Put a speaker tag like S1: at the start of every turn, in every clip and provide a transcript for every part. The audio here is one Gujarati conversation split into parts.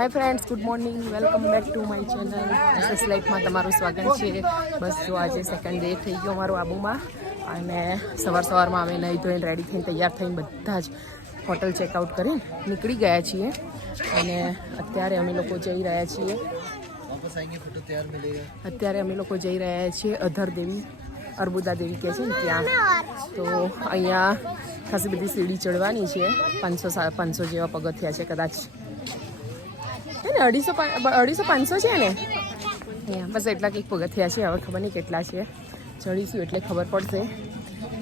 S1: Hi friends good morning welcome back to my channel SS લાઈફમાં તમારું સ્વાગત છે. બસ જો આજે સેકન્ડ ડે થઈ ગયો અમારું આબુમાં અને સવાર સવારમાં અમે નહીં ધોઈને રેડી થઈને તૈયાર થઈને બધા જ હોટલ ચેકઆઉટ કરીને નીકળી ગયા છીએ. અને અત્યારે અમે લોકો જઈ રહ્યા છીએ. અત્યારે અમે લોકો જઈ રહ્યા છીએ અધર દેવી, અર્બુદા દેવી કહે છે ને ત્યાં. તો અહીંયા ખાસી બધી સીડી ચડવાની છે. પાંચસો પાંચસો જેવા પગથિયા છે કદાચ. ને અઢીસો અઢીસો પાંચસો છે ને? બસ એટલા કંઈક પગથિયા છે હવે ખબર નહીં કેટલા છે. ચડીશું એટલે ખબર પડશે.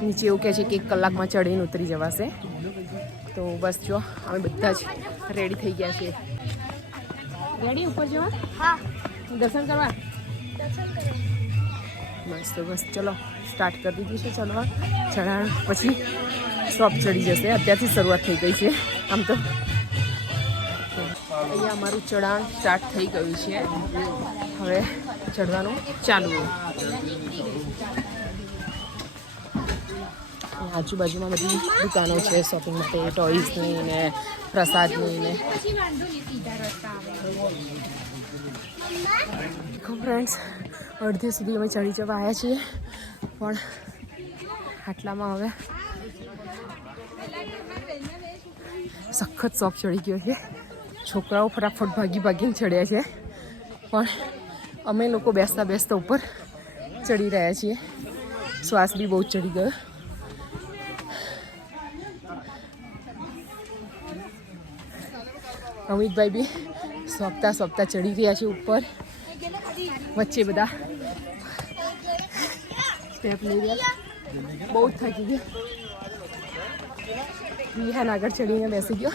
S1: નીચે એવું કહે છે કે એક કલાકમાં ચડીને ઉતરી જવાશે. તો બસ જો અમે બધા જ રેડી થઈ ગયા છીએ. રેડી ઉપર જવા?
S2: હા.
S1: દર્શન કરવા? બસ તો બસ ચલો સ્ટાર્ટ કરી દીધી છે ચડવા ચઢાણ પછી શોપ ચડી જશે. અત્યારથી શરૂઆત થઈ ગઈ છે. આમ તો અહીંયા અમારું ચઢાણ સ્ટાર્ટ થઈ ગયું છે. હવે ચડવાનું ચાલુ. આજુબાજુમાં બધી દુકાનો છે શોપિંગ માટે ટોયઝની ને પ્રસાદની ને. ફ્રેન્ડ્સ અડધે સુધી અમે ચડી જવા આવ્યા છીએ, પણ આટલામાં હવે સખત શોખ ચડી ગયો છે. છોકરાઓ ફટાફટ ભાગી ભાગીને ચડ્યા છે. પણ અમે લોકો બેસતા બેસતા ઉપર ચડી રહ્યા છીએ. શ્વાસ બી બહુ ચડી ગયો. અમિતભાઈ બી સોંપતા સોંપતા ચડી રહ્યા છે ઉપર. વચ્ચે બધા સ્ટેપ લઈ રહ્યા. બહુ જ થાકી ગયા. વિહાન આગળ ચડીને બેસી ગયો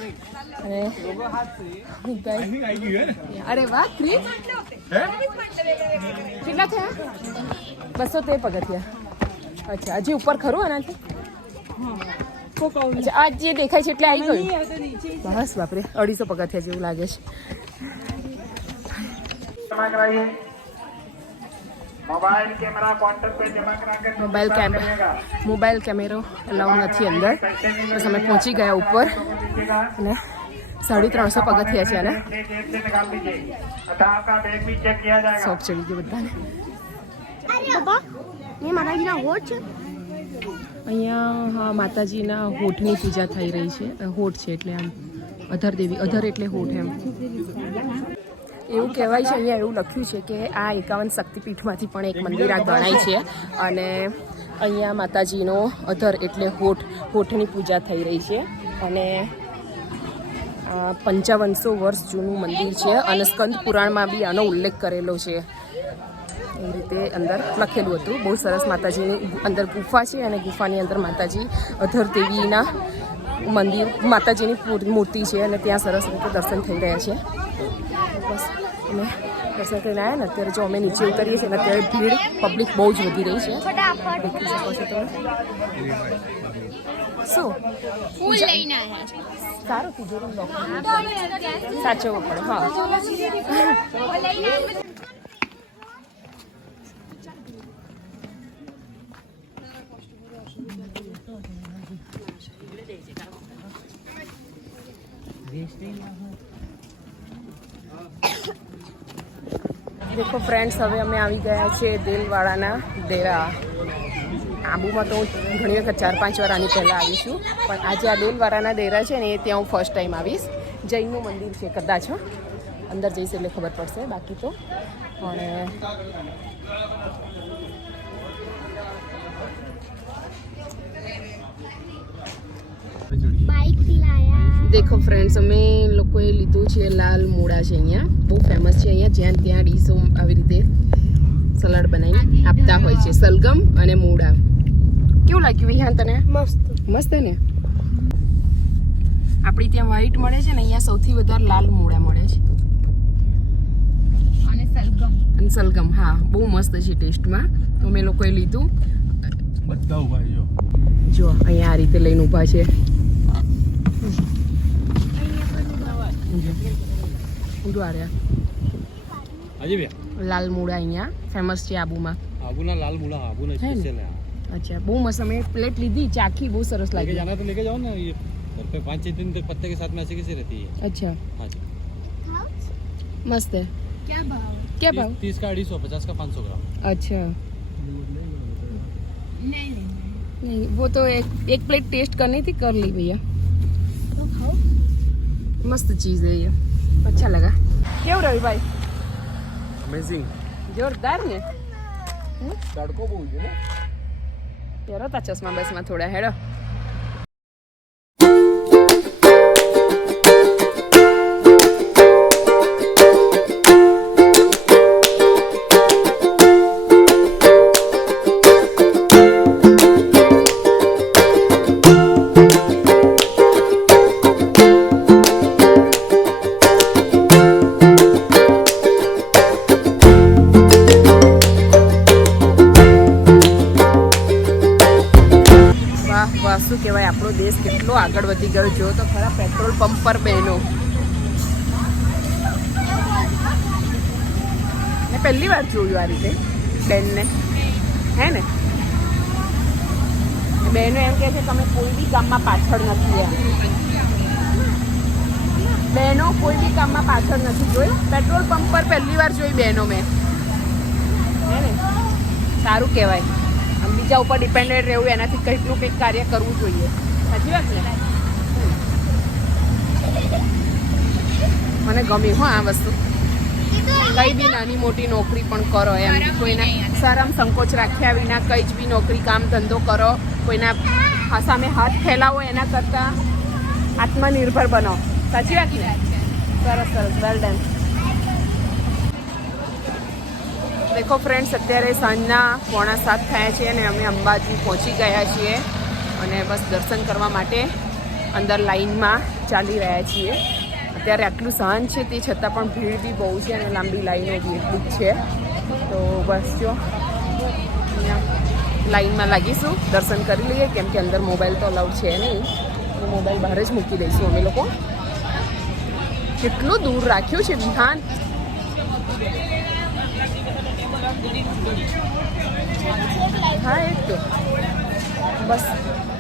S1: અને અરે વાહ ક્રિસ કેટલા થયા બસો તે પગથિયા અચ્છા હજી ઉપર ખરું એનાથી અચ્છા આ જે દેખાય છે એટલે આવી ગયું બસ બાપરે અઢીસો પગથિયા જેવું લાગે છે મોબાઈલ કેમેરા મોબાઈલ કેમેરો અલાઉ નથી અંદર. બસ અમે પહોંચી ગયા ઉપર. અને સાડી ત્રણસો પગથિયા છે અને શોપ ચડી ગયો બધાને. અહીંયા હા માતાજીના હોઠની પૂજા થઈ રહી છે. હોઠ છે એટલે આમ. અધર દેવી અધર એટલે હોઠ એમ. એવું કહેવાય છે અહીંયા એવું લખ્યું છે કે આ એકાવન શક્તિપીઠમાંથી પણ એક મંદિર આ ગણાય છે. અને અહીંયા માતાજીનો અધર એટલે હોઠ હોઠની પૂજા થઈ રહી છે. અને પંચાવનસો વર્ષ જૂનું મંદિર છે. અને સ્કંદ પુરાણમાં બી આનો ઉલ્લેખ કરેલો છે. એ રીતે અંદર લખેલું હતું. બહુ સરસ માતાજીની અંદર ગુફા છે અને ગુફાની અંદર માતાજી અધર દેવીના મંદિર માતાજીની મૂર્તિ છે અને ત્યાં સરસ રીતે દર્શન થઈ રહ્યા છે. બસ અમે દર્શન કરીને આવ્યા ને અત્યારે જો અમે નીચે ઉતરીએ છીએ અત્યારે ભીડ પબ્લિક બહુ જ વધી રહી છે. દેખી શકો છો તમે. શું?
S2: ફૂલ લઈને
S1: સારું તિજોરી સાચવવું પડે હા. દેખો ફ્રેન્ડ્સ હવે અમે આવી ગયા છે દિલવાળાના ડેરા. આબુમાં તો હું ઘણી વખત ચાર પાંચ વાર આની પહેલાં આવીશું પણ આજે આ દેલવાડાના ડેરા છે ને એ ત્યાં હું ફર્સ્ટ ટાઈમ આવીશ. જૈનનું મંદિર છે કદાચ અંદર જઈશ એટલે ખબર પડશે, બાકી તો. પણ
S2: બાઇક લાયા.
S1: દેખો ફ્રેન્ડ્સ અમે લોકોએ લીધું છે લાલ મૂળા છે અહીંયા બહુ ફેમસ છે અહીંયા જ્યાં ત્યાં ડીશો આવી રીતે સલાડ બનાવી આપતા હોય છે સલગમ અને મૂળા કેવું લાગ્યું વિહાન તને
S2: મસ્ત
S1: મસ્ત ને આપણી ત્યાં વ્હાઈટ મળે છે ને અહીંયા સૌથી વધારે લાલ મૂળા મળે છે
S2: અને સલગમ
S1: અને સલગમ હા બહુ મસ્ત છે ટેસ્ટમાં તો અમે લોકોએ લીધું
S3: બધા ઊભા જો
S1: જો અહીંયા આ રીતે લઈને ઊભા છે ગુરુવારે
S3: આજે બે?
S1: લાલ મૂળા અહીંયા ફેમસ છે આબુમાં.
S3: આબુના લાલ
S1: મૂળા આબુના
S3: સ્પેશિયલ છે.
S1: અચ્છા બહુ મસ્ત અમે પ્લેટ
S3: ये घर पे पाँच छः दिन तक पत्ते के साथ में ऐसे कैसे रहती है
S1: अच्छा
S3: हाँ जी
S1: मस्त है
S2: क्या भाव
S1: क्या भाव
S3: तीस का अढ़ी सौ पचास का पाँच सौ ग्राम
S1: अच्छा
S2: नहीं नहीं
S1: वो तो एक एक प्लेट टेस्ट करनी थी कर ली भैया
S2: तो
S1: मस्त चीज़ है ये અચ્છા લગા. કેવું રહ્યું ભાઈ?
S3: અમેઝિંગ
S1: જોરદાર ને?
S3: તડકો બહુ છે ને?
S1: પહેરો તા ચશ્મા બસમાં થોડા હેડો. શું કહેવાય, આપણો દેશ કેટલો આગળ વધી ગયો. જો તો ખરા પેટ્રોલ પંપ પર બહેનો મેં પહેલી વાર જોયું આ રીતે, બેનને. હે ને? બહેનો એમ કહે છે, તમે કોઈ બી કામમાં પાછળ નથી એમ. બહેનો કોઈ બી કામમાં પાછળ નથી જોઈ. પેટ્રોલ પંપ પર પહેલી વાર જોઈ બહેનો મેં. હે ને? સારું કહેવાય. આમ બીજા ઉપર ડિપેન્ડેન્ટ રહેવું એનાથી કંઈકનું કંઈક કાર્ય કરવું જોઈએ. સાચી વાત ને? મને ગમ્યું હો આ વસ્તુ. કઈ બી નાની મોટી નોકરી પણ કરો એમ. કોઈના શરમ સંકોચ રાખ્યા વિના કઈ જ બી નોકરી કામ ધંધો કરો કોઈના સામે હાથ ફેલાવો એના કરતાં આત્મનિર્ભર બનો. સાચી વાત ને? સરસ સરસ. વેલ ડન દેખો ફ્રેન્ડ્સ અત્યારે સાંજના પોણા સાત થયા છે અને અમે અંબાજી પહોંચી ગયા છીએ અને બસ દર્શન કરવા માટે અંદર લાઈનમાં ચાલી રહ્યા છીએ. અત્યારે આટલું સાંજ છે, તે છતાં પણ ભીડ બી બહુ છે અને લાંબી લાઈનો બી એટલી જ છે. તો બસ જો લાઈનમાં લાગીશું. દર્શન કરી લઈએ, કેમ કે અંદર મોબાઈલ તો અલાઉડ છે નહીં. તો મોબાઈલ બહાર જ મૂકી દઈશું અમે લોકો. કેટલું દૂર રાખ્યું છે વિહાન હા એક તો. બસ.